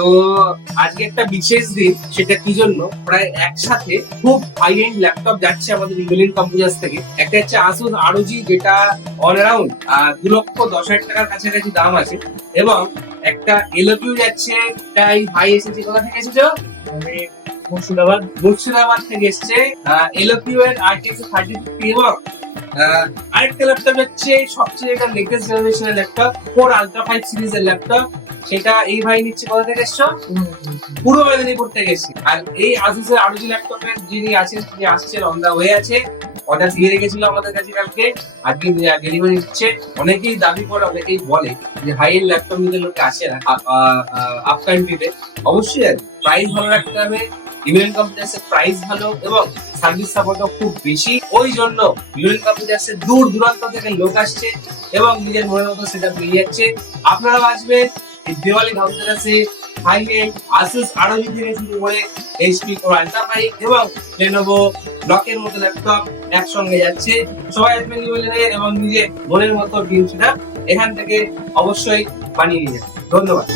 তো আজকে একটা বিশেষ দিন সেটা কি জন্য? প্রায় একসাথে খুব হাই এন্ড ল্যাপটপ যাচ্ছে আমাদের ইংল্যান্ড কম্পিউটার থেকে। একটা হচ্ছে আসুস আরোজি যেটা অল অ্যারাউন্ড দু লক্ষ দশ হাজার টাকার কাছাকাছি দাম আছে। এবং একটা এলোকিউ যাচ্ছে তাই ভাই এসেছে কোথা থেকে এসেছ? মুর্শিদাবাদ। মুর্শিদাবাদ থেকে এসছে। এলোকিউ এর আরটিএক্স থার্টি ফিফটি এবং আরেকটা ল্যাপটপ হচ্ছে সবচেয়ে একটা লেটেস্ট জেনারেশনের ল্যাপটপ ফোর আলট্রা ফাইভ সিরিজের ল্যাপটপ সেটা এই ভাই নিচ্ছে কোথা থেকে পূর্ব মেদিনীপুর থেকে আর এই আসুসের আরোজি ল্যাপটপের যিনি আছেন, তিনি আসছেন অন দা ওয়ে আছে। অর্ডার দিয়ে রেখেছিল আমাদের কাছে কালকে। আজকে ডেলিভারি অনেকেই দাবি করে, অনেকেই বলে যে হাই এন্ড ল্যাপটপ নিতে লোকে আসে না। অবশ্যই আছে। প্রাইস ভালো রাখতে হবে। ইউনিয়ন কম্পিউটার্সের প্রাইস ভালো এবং সার্ভিস সাপোর্টও খুব বেশি। ওই জন্য ইউনিয়ন কম্পিউটার্সের দূর দূরান্ত থেকে লোক আসছে এবং নিজের মনের মতো সেটা পেয়ে যাচ্ছে। আপনারাও আসবেন। আসুস এইচপি এবং লেনোভো মতো ল্যাপটপ একসঙ্গে যাচ্ছে। সবাই আসবেন নিবেদনে এবং নিজে মনের মতো জিনিসটা এখান থেকে অবশ্যই বানিয়ে নিয়ে ধন্যবাদ।